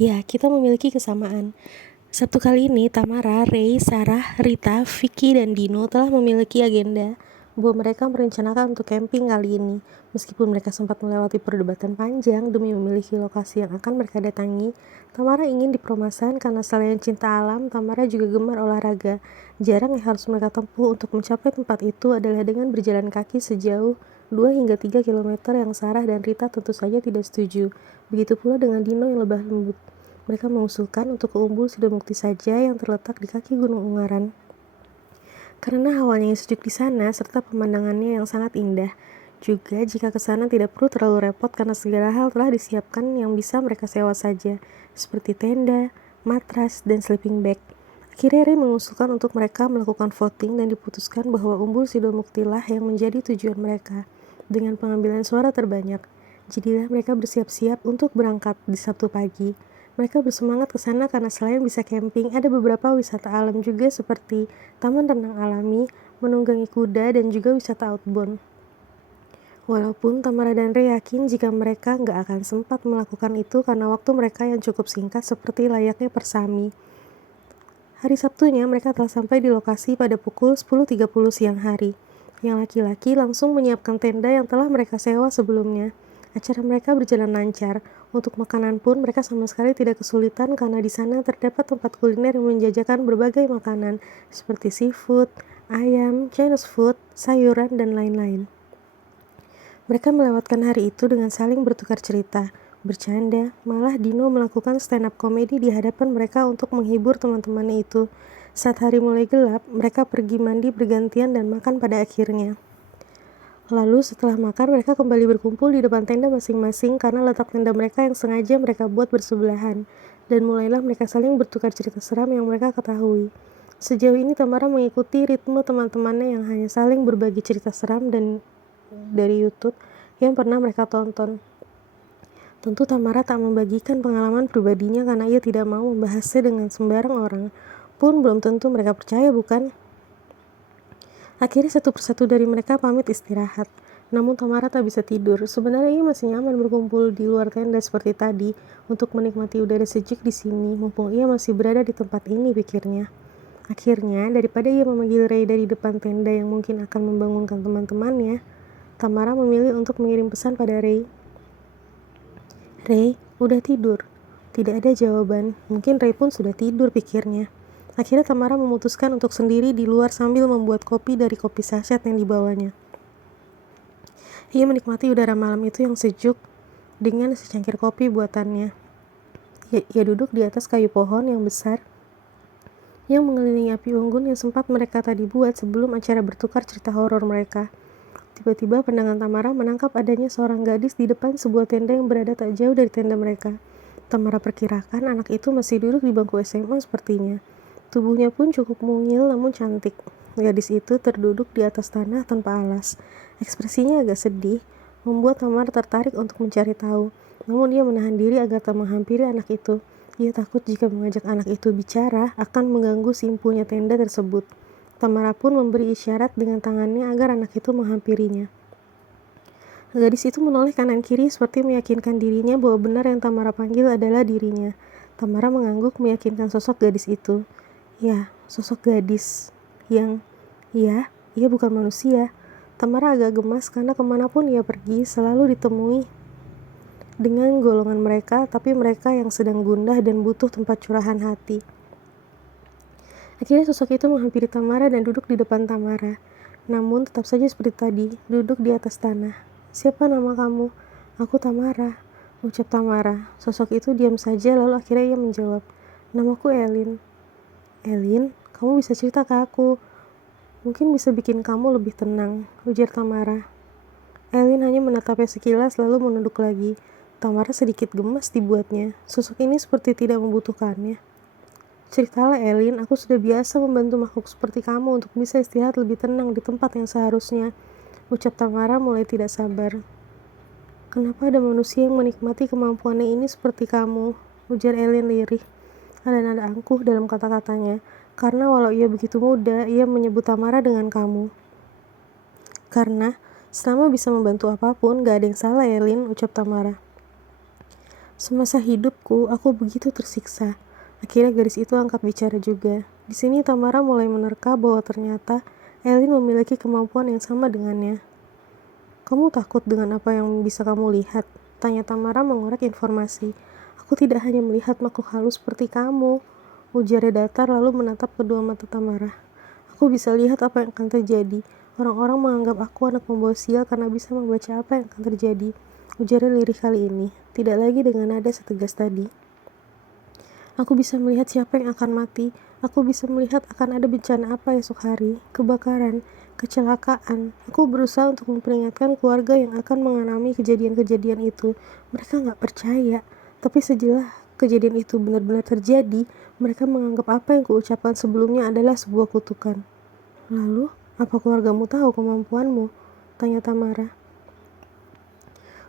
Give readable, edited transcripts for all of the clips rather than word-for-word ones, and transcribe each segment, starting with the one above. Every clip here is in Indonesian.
Ya, kita memiliki kesamaan. Sabtu kali ini, Tamara, Ray, Sarah, Rita, Vicky, dan Dino telah memiliki agenda bahwa mereka merencanakan untuk camping kali ini. Meskipun mereka sempat melewati perdebatan panjang demi memilih lokasi yang akan mereka datangi, Tamara ingin dipromosan karena selain cinta alam, Tamara juga gemar olahraga. Jarang yang harus mereka tempuh untuk mencapai tempat itu adalah dengan berjalan kaki sejauh 2 hingga 3 kilometer yang Sarah dan Rita tentu saja tidak setuju. Begitu pula dengan Dino yang lebah lembut. Mereka mengusulkan untuk ke Umbul Sidomukti saja yang terletak di kaki Gunung Ungaran. Karena hawanya yang sejuk di sana serta pemandangannya yang sangat indah. Juga jika ke sana tidak perlu terlalu repot karena segala hal telah disiapkan yang bisa mereka sewa saja, seperti tenda, matras, dan sleeping bag. Akhirnya Ray mengusulkan untuk mereka melakukan voting dan diputuskan bahwa Umbul Sidomukti lah yang menjadi tujuan mereka, dengan pengambilan suara terbanyak. Jadilah mereka bersiap-siap untuk berangkat di Sabtu pagi. Mereka bersemangat ke sana karena selain bisa camping, ada beberapa wisata alam juga seperti taman renang alami, menunggangi kuda, dan juga wisata outbound. Walaupun Tamara dan Ray yakin jika mereka nggak akan sempat melakukan itu karena waktu mereka yang cukup singkat seperti layaknya persami. Hari Sabtunya mereka telah sampai di lokasi pada pukul 10.30 siang hari. Yang laki-laki langsung menyiapkan tenda yang telah mereka sewa sebelumnya. Acara mereka berjalan lancar. Untuk makanan pun mereka sama sekali tidak kesulitan karena di sana terdapat tempat kuliner yang menjajakan berbagai makanan seperti seafood, ayam, Chinese food, sayuran, dan lain-lain. Mereka melewatkan hari itu dengan saling bertukar cerita, bercanda, malah Dino melakukan stand-up komedi di hadapan mereka untuk menghibur teman-temannya itu. Saat hari mulai gelap, mereka pergi mandi bergantian dan makan pada akhirnya. Lalu setelah makan mereka kembali berkumpul di depan tenda masing-masing karena letak tenda mereka yang sengaja mereka buat bersebelahan. Dan mulailah mereka saling bertukar cerita seram yang mereka ketahui. Sejauh ini Tamara mengikuti ritme teman-temannya yang hanya saling berbagi cerita seram dan dari YouTube yang pernah mereka tonton. Tentu Tamara tak membagikan pengalaman pribadinya karena ia tidak mau membahasnya dengan sembarang orang. Pun belum tentu mereka percaya, bukan? Akhirnya satu persatu dari mereka pamit istirahat. Namun Tamara tak bisa tidur. Sebenarnya ia masih nyaman berkumpul di luar tenda seperti tadi untuk menikmati udara sejuk di sini mumpung ia masih berada di tempat ini, pikirnya. Akhirnya, daripada ia memanggil Ray dari depan tenda yang mungkin akan membangunkan teman-temannya, Tamara memilih untuk mengirim pesan pada Ray. Ray, udah tidur? Tidak ada jawaban. Mungkin Ray pun sudah tidur, pikirnya. Akhirnya Tamara memutuskan untuk sendiri di luar sambil membuat kopi dari kopi saset yang dibawanya. Ia menikmati udara malam itu yang sejuk dengan secangkir kopi buatannya. Ia duduk di atas kayu pohon yang besar yang mengelilingi api unggun yang sempat mereka tadi buat sebelum acara bertukar cerita horor mereka. Tiba-tiba pandangan Tamara menangkap adanya seorang gadis di depan sebuah tenda yang berada tak jauh dari tenda mereka. Tamara perkirakan anak itu masih duduk di bangku SMA sepertinya. Tubuhnya pun cukup mungil namun cantik. Gadis itu terduduk di atas tanah tanpa alas. Ekspresinya agak sedih, membuat Tamara tertarik untuk mencari tahu. Namun dia menahan diri agar tak menghampiri anak itu. Ia takut jika mengajak anak itu bicara akan mengganggu si empunya tenda tersebut. Tamara pun memberi isyarat dengan tangannya agar anak itu menghampirinya. Gadis itu menoleh kanan kiri seperti meyakinkan dirinya bahwa benar yang Tamara panggil adalah dirinya. Tamara mengangguk meyakinkan sosok gadis itu. Ya, sosok gadis yang, ia bukan manusia. Tamara agak gemas karena kemanapun ia pergi selalu ditemui dengan golongan mereka, tapi mereka yang sedang gundah dan butuh tempat curahan hati. Akhirnya sosok itu menghampiri Tamara dan duduk di depan Tamara. Namun tetap saja seperti tadi, duduk di atas tanah. Siapa nama kamu? Aku Tamara, ucap Tamara. Sosok itu diam saja lalu akhirnya ia menjawab. Namaku Elin. Elin, kamu bisa cerita ke aku. Mungkin bisa bikin kamu lebih tenang, ujar Tamara. Elin hanya menatapnya sekilas lalu menunduk lagi. Tamara sedikit gemas dibuatnya. Sosok ini seperti tidak membutuhkannya. Ceritalah Elin, aku sudah biasa membantu makhluk seperti kamu untuk bisa istirahat lebih tenang di tempat yang seharusnya, ucap Tamara mulai tidak sabar. Kenapa ada manusia yang menikmati kemampuannya ini seperti kamu, ujar Elin lirih. Ada nada angkuh dalam kata-katanya, karena walau ia begitu muda, ia menyebut Tamara dengan kamu. Karena selama bisa membantu apapun, gak ada yang salah Elin, ucap Tamara. Semasa hidupku, aku begitu tersiksa. Akhirnya gadis itu angkat bicara juga. Di sini Tamara mulai menerka bahwa ternyata Elin memiliki kemampuan yang sama dengannya. Kamu takut dengan apa yang bisa kamu lihat? Tanya Tamara mengorek informasi. Aku tidak hanya melihat makhluk halus seperti kamu. Ujarnya datar lalu menatap kedua mata Tamara. Aku bisa lihat apa yang akan terjadi. Orang-orang menganggap aku anak pembawa sial karena bisa membaca apa yang akan terjadi. Ujarnya lirih kali ini, tidak lagi dengan nada setegas tadi. Aku bisa melihat siapa yang akan mati. Aku bisa melihat akan ada bencana apa esok hari, kebakaran, kecelakaan. Aku berusaha untuk memperingatkan keluarga yang akan mengalami kejadian-kejadian itu. Mereka nggak percaya. Tapi sejelas kejadian itu benar-benar terjadi, mereka menganggap apa yang kuucapkan sebelumnya adalah sebuah kutukan. Lalu, apa keluargamu tahu kemampuanmu? Tanya Tamara.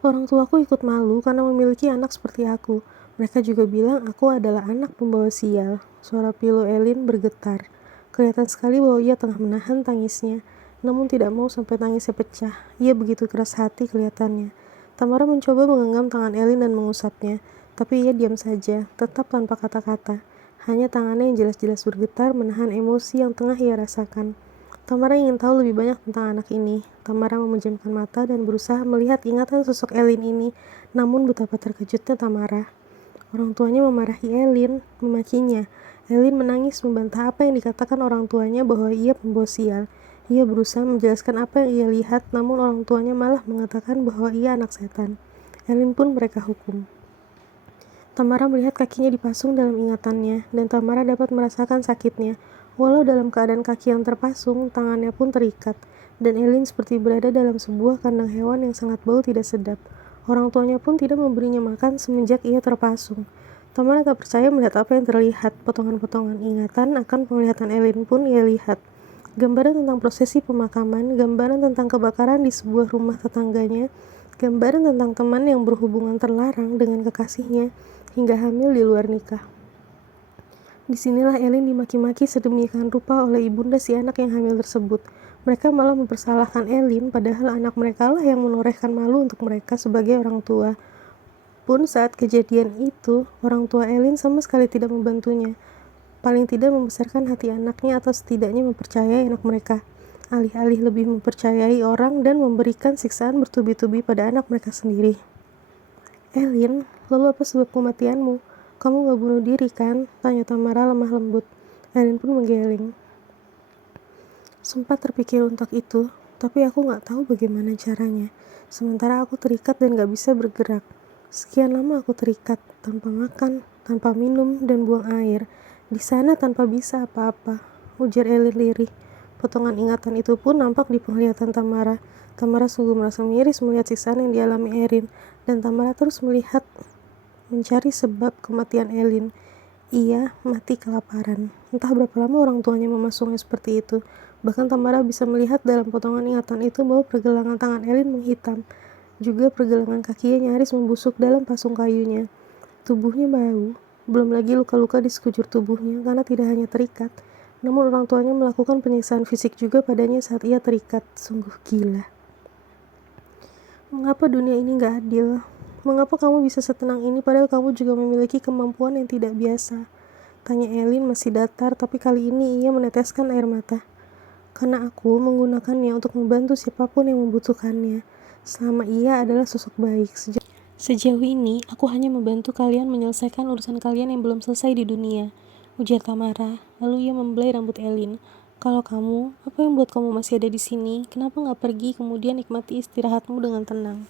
Orang tuaku ikut malu karena memiliki anak seperti aku. Mereka juga bilang aku adalah anak pembawa sial. Suara pilu Elin bergetar. Kelihatan sekali bahwa ia tengah menahan tangisnya, namun tidak mau sampai tangisnya pecah. Ia begitu keras hati kelihatannya. Tamara mencoba menggenggam tangan Elin dan mengusapnya, tapi ia diam saja, tetap tanpa kata-kata. Hanya tangannya yang jelas-jelas bergetar menahan emosi yang tengah ia rasakan. Tamara ingin tahu lebih banyak tentang anak ini. Tamara memejamkan mata dan berusaha melihat ingatan sosok Elin ini, namun betapa terkejutnya Tamara. Orang tuanya memarahi Elin, memakinya. Elin menangis membantah apa yang dikatakan orang tuanya bahwa ia pembawa sial. Ia berusaha menjelaskan apa yang ia lihat, namun orang tuanya malah mengatakan bahwa ia anak setan. Elin pun mereka hukum. Tamara melihat kakinya dipasung dalam ingatannya, dan Tamara dapat merasakan sakitnya. Walau dalam keadaan kaki yang terpasung, tangannya pun terikat, dan Elin seperti berada dalam sebuah kandang hewan yang sangat bau tidak sedap. Orang tuanya pun tidak memberinya makan semenjak ia terpasung. Tamara tak percaya melihat apa yang terlihat. Potongan-potongan ingatan akan penglihatan Elin pun ia lihat. Gambaran tentang prosesi pemakaman, gambaran tentang kebakaran di sebuah rumah tetangganya, gambaran tentang teman yang berhubungan terlarang dengan kekasihnya, hingga hamil di luar nikah. Disinilah Elin dimaki-maki sedemikian rupa oleh ibunda si anak yang hamil tersebut. Mereka malah mempersalahkan Elin, padahal anak mereka lah yang menorehkan malu untuk mereka sebagai orang tua. Pun saat kejadian itu, orang tua Elin sama sekali tidak membantunya. Paling tidak membesarkan hati anaknya atau setidaknya mempercayai anak mereka. Alih-alih lebih mempercayai orang dan memberikan siksaan bertubi-tubi pada anak mereka sendiri. Elin, lalu apa sebab kematianmu? Kamu gak bunuh diri kan? Tanya Tamara lemah lembut. Elin pun menggeleng. Sempat terpikir untuk itu, tapi aku gak tahu bagaimana caranya. Sementara aku terikat dan gak bisa bergerak. Sekian lama aku terikat, tanpa makan, tanpa minum, dan buang air. Di sana tanpa bisa apa-apa, ujar Elin lirih. Potongan ingatan itu pun nampak di penglihatan Tamara. Tamara sungguh merasa miris melihat siksaan yang dialami Erin, dan Tamara terus mencari sebab kematian Elin. Ia mati kelaparan. Entah berapa lama orang tuanya memasungnya seperti itu. Bahkan Tamara bisa melihat dalam potongan ingatan itu bahwa pergelangan tangan Elin menghitam. Juga pergelangan kakinya nyaris membusuk dalam pasung kayunya. Tubuhnya bau. Belum lagi luka-luka di sekujur tubuhnya karena tidak hanya terikat, namun orang tuanya melakukan penyiksaan fisik juga padanya saat ia terikat. Sungguh gila. Mengapa dunia ini gak adil? Mengapa kamu bisa setenang ini padahal kamu juga memiliki kemampuan yang tidak biasa? Tanya Elin masih datar, tapi kali ini ia meneteskan air mata. Karena aku menggunakannya untuk membantu siapapun yang membutuhkannya. Selama ia adalah sosok baik. Sejauh ini, aku hanya membantu kalian menyelesaikan urusan kalian yang belum selesai di dunia, ujar Tamara. Lalu ia membelai rambut Elin. Kalau kamu, apa yang buat kamu masih ada di sini? Kenapa gak pergi kemudian nikmati istirahatmu dengan tenang?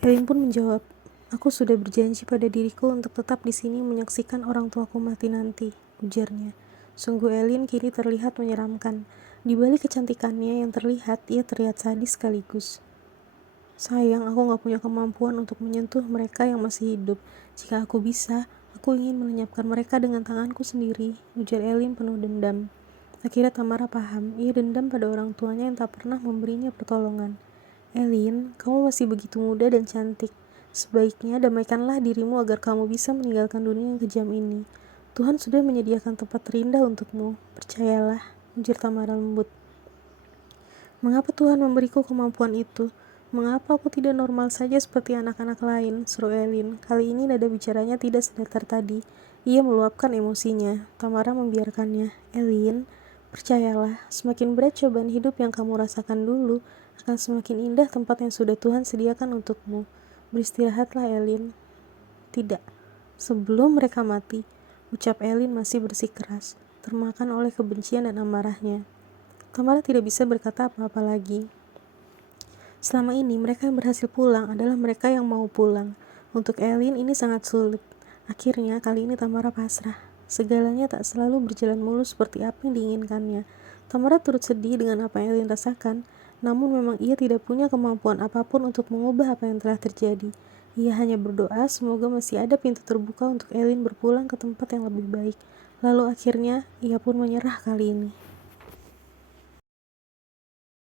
Elin pun menjawab, aku sudah berjanji pada diriku untuk tetap di sini menyaksikan orang tuaku mati nanti, ujarnya. Sungguh Elin kini terlihat menyeramkan. Di balik kecantikannya yang terlihat, ia terlihat sadis sekaligus. Sayang, aku gak punya kemampuan untuk menyentuh mereka yang masih hidup. Jika aku bisa, aku ingin melenyapkan mereka dengan tanganku sendiri, ujar Elin penuh dendam. Akhirnya Tamara paham, ia dendam pada orang tuanya yang tak pernah memberinya pertolongan. Elin, kamu masih begitu muda dan cantik. Sebaiknya damaikanlah dirimu agar kamu bisa meninggalkan dunia yang kejam ini. Tuhan sudah menyediakan tempat terindah untukmu. Percayalah, ujar Tamara lembut. Mengapa Tuhan memberiku kemampuan itu? Mengapa aku tidak normal saja seperti anak-anak lain? Seru Elin. Kali ini nada bicaranya tidak sedatar tadi. Ia meluapkan emosinya. Tamara membiarkannya. Elin, percayalah, semakin berat cobaan hidup yang kamu rasakan dulu, akan semakin indah tempat yang sudah Tuhan sediakan untukmu. Beristirahatlah, Elin. Tidak. Sebelum mereka mati, ucap Elin masih bersikeras, termakan oleh kebencian dan amarahnya. Tamara tidak bisa berkata apa-apa lagi. Selama ini mereka yang berhasil pulang adalah mereka yang mau pulang. Untuk Elin ini sangat sulit. Akhirnya kali ini Tamara pasrah. Segalanya tak selalu berjalan mulus seperti apa yang diinginkannya. Tamara turut sedih dengan apa yang Elin rasakan, namun memang ia tidak punya kemampuan apapun untuk mengubah apa yang telah terjadi. Ia hanya berdoa semoga masih ada pintu terbuka untuk Elin berpulang ke tempat yang lebih baik. Lalu akhirnya ia pun menyerah kali ini.